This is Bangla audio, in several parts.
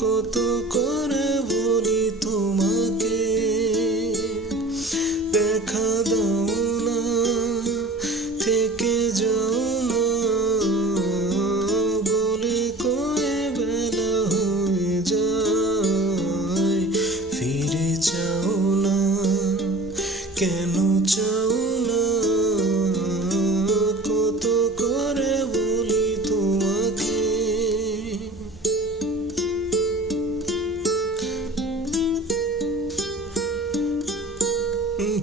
কত করে বলি তোমাকে দেখা দাও না, থেকে যাও না, বলে কয়ে বেলা হয়ে যায়, ফিরে চাও না, কেন চাও না, কত করে বলি তোমাকে।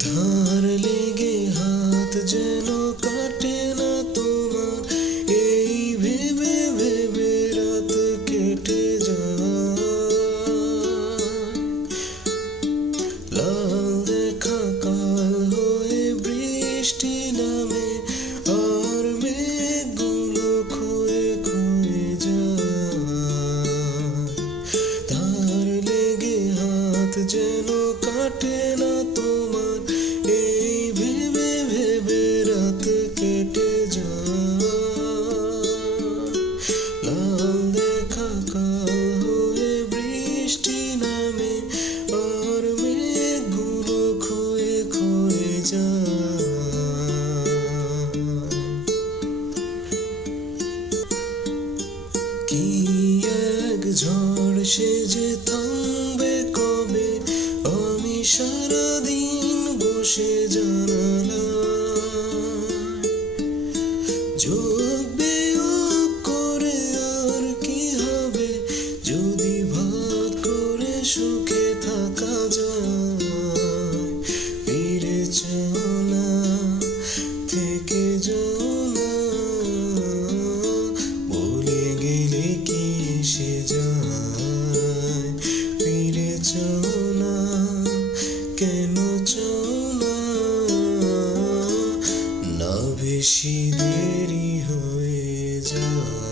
ধার লেগে হাত যেন কাটে না তোমার, এই ভেবে ভেবে রাত কেটে যায়। লাল দেখা কাল হয়ে বৃষ্টি নামে, আর মেঘগুলো ক্ষয়ে ক্ষয়ে যায়। ধার লেগে হাত যেন কাটে না তোমার, এই ভেবে ভেবে রাত কেটে যায়। লাল দেখা কাল হয়ে বৃষ্টি নামে, আর মেঘগুলো ক্ষয়ে ক্ষয়ে যায়। কি এক ঝড় সে যে থামবে কবে, আমি সারাদিন বসে জানালায় চোখ বিয়োগ করে, আর কি হবে যদি ভাগ করে সুখে থাকা যায়। ফিরে চাও না, থেকে যাও না, বলে গেলে কি এসে যায়। ফিরে চাও না, কেন চাও না, না বেশি দেরি হয়ে যায়।